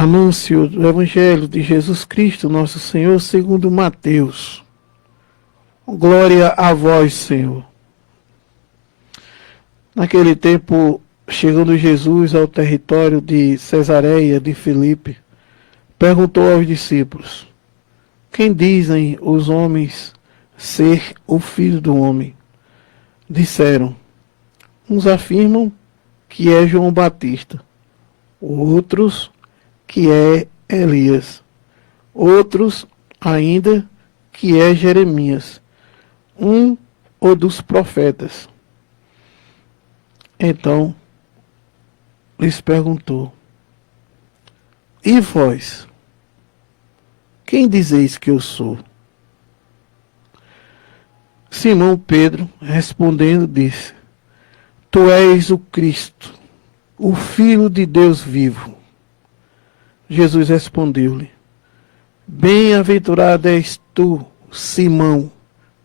Anúncio do Evangelho de Jesus Cristo, nosso Senhor, segundo Mateus. Glória a vós, Senhor. Naquele tempo, chegando Jesus ao território de Cesareia de Filipe, perguntou aos discípulos: quem dizem os homens ser o Filho do Homem? Disseram: uns afirmam que é João Batista, outros que é Elias, outros ainda que é Jeremias, um ou dos profetas. Então lhes perguntou: e vós, quem dizeis que eu sou? Simão Pedro, respondendo, disse: tu és o Cristo, o Filho de Deus vivo. Jesus respondeu-lhe: bem-aventurado és tu, Simão,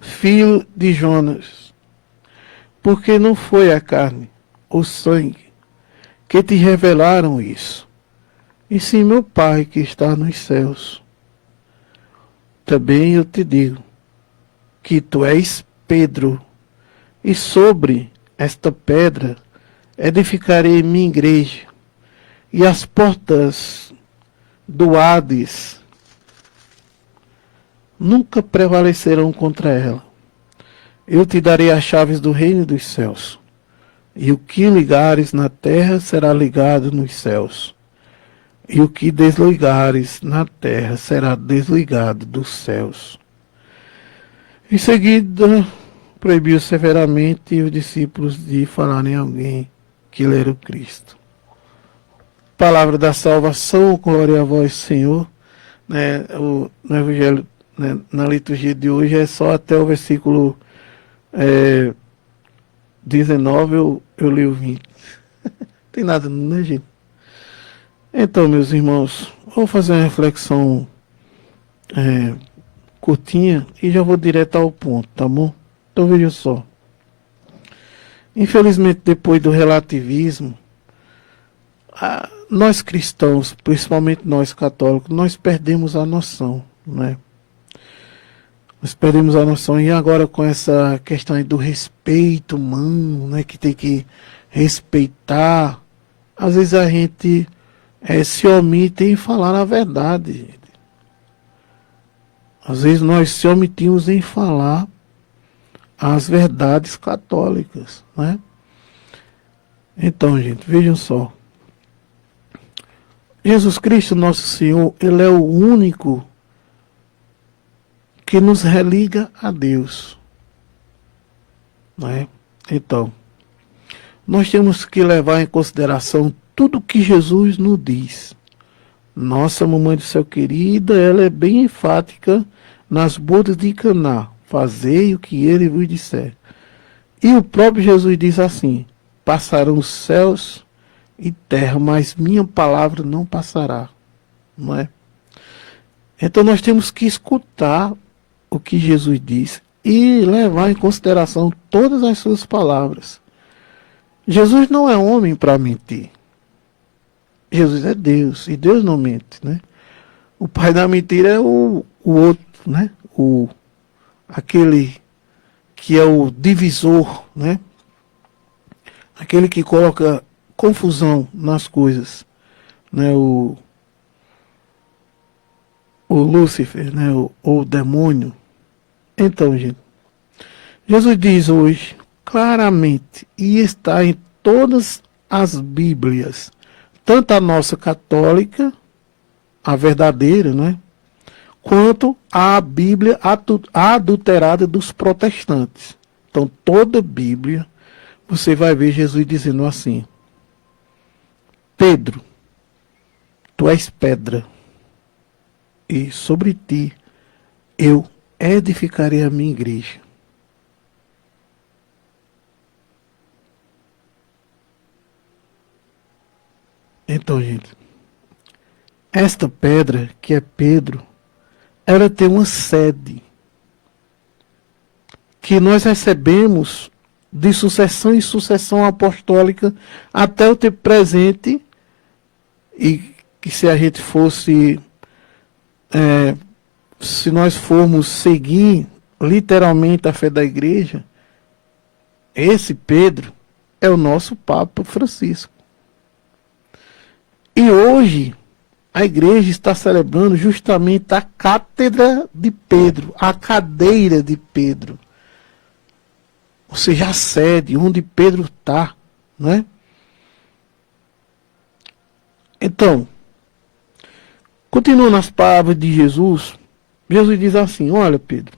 filho de Jonas, porque não foi a carne, o sangue, que te revelaram isso, e sim meu Pai que está nos céus. Também eu te digo que tu és Pedro, e sobre esta pedra edificarei minha igreja, e as portas do Hades nunca prevalecerão contra ela. Eu te darei as chaves do reino dos céus, e o que ligares na terra será ligado nos céus, e o que desligares na terra será desligado dos céus. Em seguida, proibiu severamente os discípulos de falarem a alguém que ele era o Cristo. Palavra da salvação, glória a vós, Senhor. No Evangelho, na liturgia de hoje, é só até o versículo 19, eu li o 20. Tem nada, né, gente? Então, meus irmãos, vou fazer uma reflexão curtinha e já vou direto ao ponto, tá bom? Então veja só. Infelizmente, depois do relativismo, nós cristãos, principalmente nós católicos, nós perdemos a noção, né? Nós perdemos a noção, e agora com essa questão aí do respeito humano, né, que tem que respeitar, às vezes a gente se omite em falar a verdade. Às vezes nós se omitimos em falar as verdades católicas, né? Então, gente, vejam só. Jesus Cristo, nosso Senhor, Ele é o único que nos religa a Deus, né? Então, nós temos que levar em consideração tudo que Jesus nos diz. Nossa Mamãe do Céu querida, ela é bem enfática nas bodas de Caná: fazei o que ele vos disser. E o próprio Jesus diz assim: passarão os céus e terra, mas minha palavra não passará. Não é? Então nós temos que escutar o que Jesus diz e levar em consideração todas as suas palavras. Jesus não é homem para mentir. Jesus é Deus, e Deus não mente, né? O pai da mentira é o outro, né? Aquele que é o divisor, né? Aquele que coloca confusão nas coisas, né? O Lúcifer, né? O demônio. Então, gente, Jesus diz hoje claramente, e está em todas as Bíblias, tanto a nossa católica, a verdadeira, né, quanto a Bíblia adulterada dos protestantes. Então, toda Bíblia, você vai ver Jesus dizendo assim: Pedro, tu és pedra, e sobre ti eu edificarei a minha igreja. Então, gente, esta pedra, que é Pedro, ela tem uma sede que nós recebemos de sucessão em sucessão apostólica até o tempo presente, e que se a gente fosse, se nós formos seguir literalmente a fé da igreja, esse Pedro é o nosso Papa Francisco. E hoje a igreja está celebrando justamente a cátedra de Pedro, a cadeira de Pedro. Ou seja, a sede onde Pedro está, né? Então, continuando as palavras de Jesus, Jesus diz assim: olha, Pedro,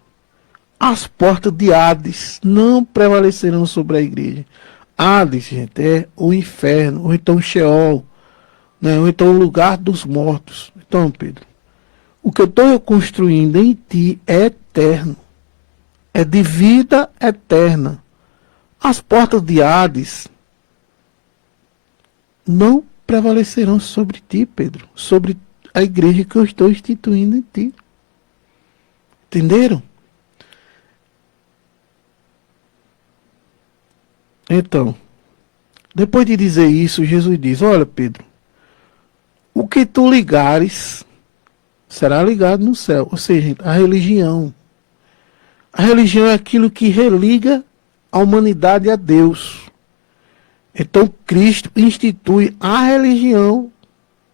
as portas de Hades não prevalecerão sobre a igreja. Hades, gente, é o inferno, ou então o Sheol, né? Ou então o lugar dos mortos. Então, Pedro, o que eu estou construindo em ti é eterno, é de vida eterna. As portas de Hades não prevalecerão sobre ti, Pedro, sobre a igreja que eu estou instituindo em ti. Entenderam? Então, depois de dizer isso, Jesus diz: olha, Pedro, o que tu ligares será ligado no céu. Ou seja, a religião. A religião é aquilo que religa a humanidade a Deus. Então, Cristo institui a religião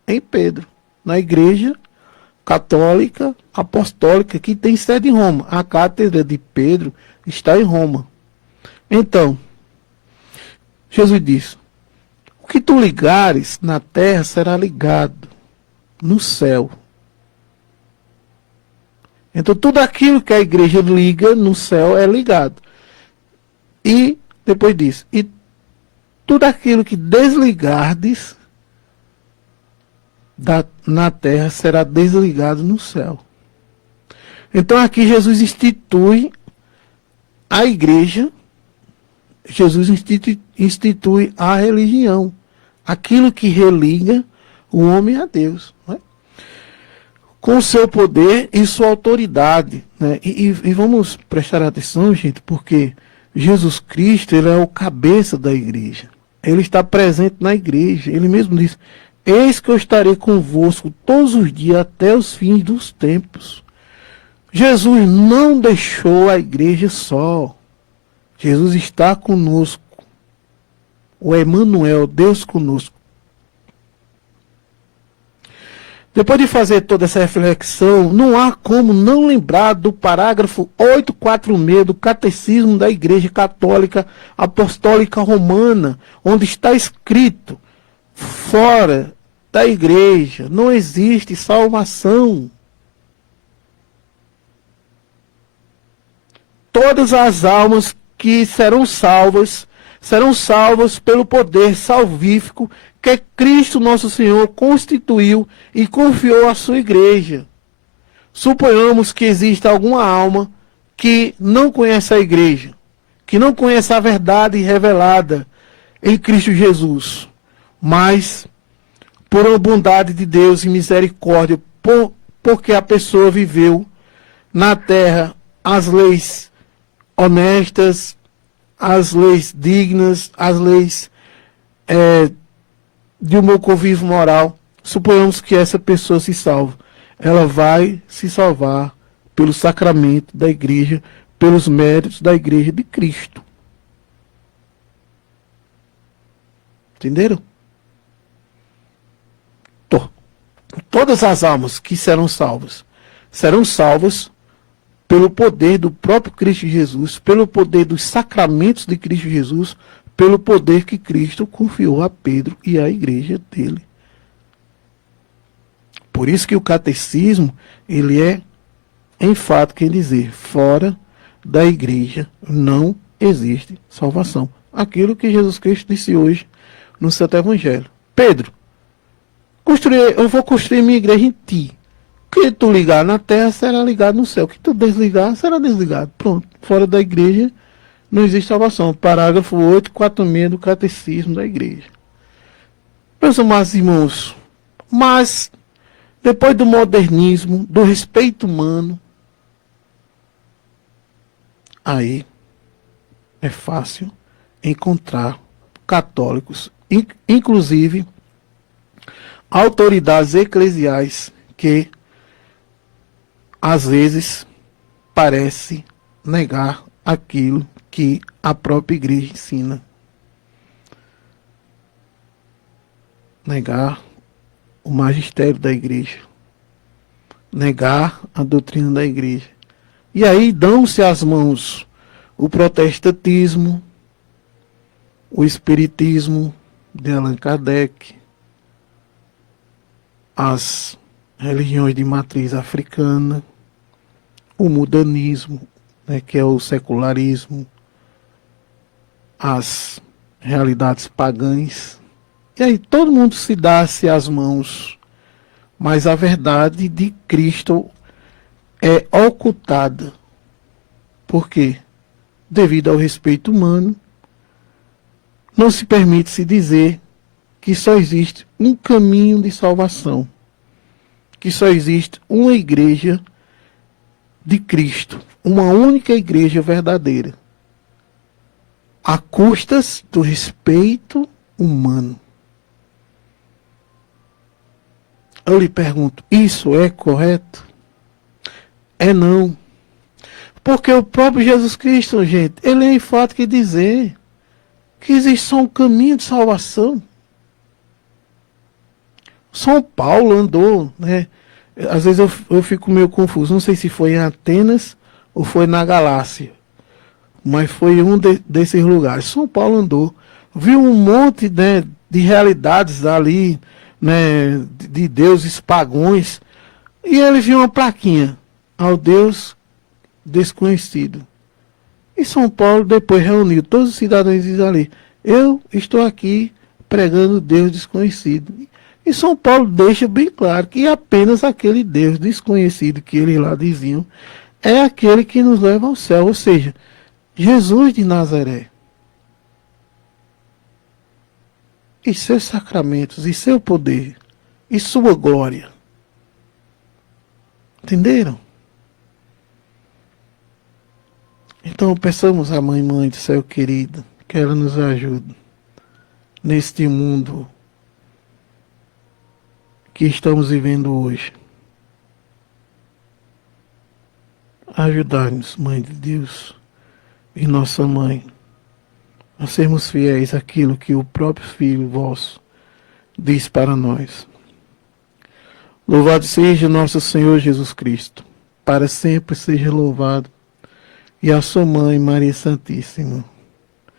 em Pedro, na igreja católica apostólica, que tem sede em Roma. A cátedra de Pedro está em Roma. Então, Jesus diz: o que tu ligares na terra será ligado no céu. Então, tudo aquilo que a igreja liga no céu é ligado. E, depois disso, e tudo aquilo que desligardes na terra será desligado no céu. Então, aqui Jesus institui a igreja, Jesus institui a religião, aquilo que religa o homem a Deus, né? Com o seu poder e sua autoridade, né? E vamos prestar atenção, gente, porque Jesus Cristo, ele é o cabeça da igreja. Ele está presente na igreja. Ele mesmo diz: eis que eu estarei convosco todos os dias até os fins dos tempos. Jesus não deixou a igreja só. Jesus está conosco. O Emmanuel, Deus conosco. Depois de fazer toda essa reflexão, não há como não lembrar do parágrafo 846 do Catecismo da Igreja Católica Apostólica Romana, onde está escrito: fora da igreja não existe salvação. Todas as almas que serão salvas pelo poder salvífico que Cristo nosso Senhor constituiu e confiou à sua igreja. Suponhamos que exista alguma alma que não conhece a igreja, que não conhece a verdade revelada em Cristo Jesus, mas por uma bondade de Deus e misericórdia, porque a pessoa viveu na terra as leis honestas, as leis dignas, as leis de um bom convívio moral, suponhamos que essa pessoa se salva. Ela vai se salvar pelo sacramento da igreja, pelos méritos da igreja de Cristo. Entenderam? Todas as almas que serão salvas pelo poder do próprio Cristo Jesus, pelo poder dos sacramentos de Cristo Jesus, pelo poder que Cristo confiou a Pedro e à igreja dele. Por isso que o catecismo, ele é enfático em dizer: fora da igreja não existe salvação. Aquilo que Jesus Cristo disse hoje no Santo Evangelho. Pedro, eu vou construir minha igreja em ti. O que tu ligar na terra será ligado no céu. O que tu desligar será desligado. Pronto. Fora da igreja não existe salvação. Parágrafo 846 do Catecismo da Igreja. Meus amados irmãos, mas depois do modernismo, do respeito humano, aí é fácil encontrar católicos, inclusive autoridades eclesiais que, às vezes, parece negar aquilo que a própria igreja ensina. Negar o magistério da igreja. Negar a doutrina da igreja. E aí dão-se as mãos o protestantismo, o espiritismo de Allan Kardec, as religiões de matriz africana, o mudanismo, né, que é o secularismo, as realidades pagãs. E aí todo mundo se dá-se as mãos, mas a verdade de Cristo é ocultada. Por quê? Devido ao respeito humano, não se permite se dizer que só existe um caminho de salvação, que só existe uma igreja de Cristo, uma única igreja verdadeira, a custas do respeito humano. Eu lhe pergunto, isso é correto? É não. Porque o próprio Jesus Cristo, gente, ele é enfático em dizer que existe só um caminho de salvação. São Paulo andou, né? Às vezes eu fico meio confuso, não sei se foi em Atenas ou foi na Galácia, mas foi um desses lugares. São Paulo andou, viu um monte, né, de realidades ali, né, de deuses pagões, e ele viu uma plaquinha, ao Deus desconhecido. E São Paulo depois reuniu todos os cidadãos e diz ali, eu estou aqui pregando Deus desconhecido. E São Paulo deixa bem claro que apenas aquele Deus desconhecido que eles lá diziam é aquele que nos leva ao céu, ou seja, Jesus de Nazaré. E seus sacramentos, e seu poder, e sua glória. Entenderam? Então peçamos à Mãe do Céu querida, que ela nos ajude neste mundo que estamos vivendo hoje. Ajudar-nos, Mãe de Deus e Nossa Mãe, a sermos fiéis àquilo que o próprio Filho vosso diz para nós. Louvado seja nosso Senhor Jesus Cristo, para sempre seja louvado, e a sua Mãe, Maria Santíssima.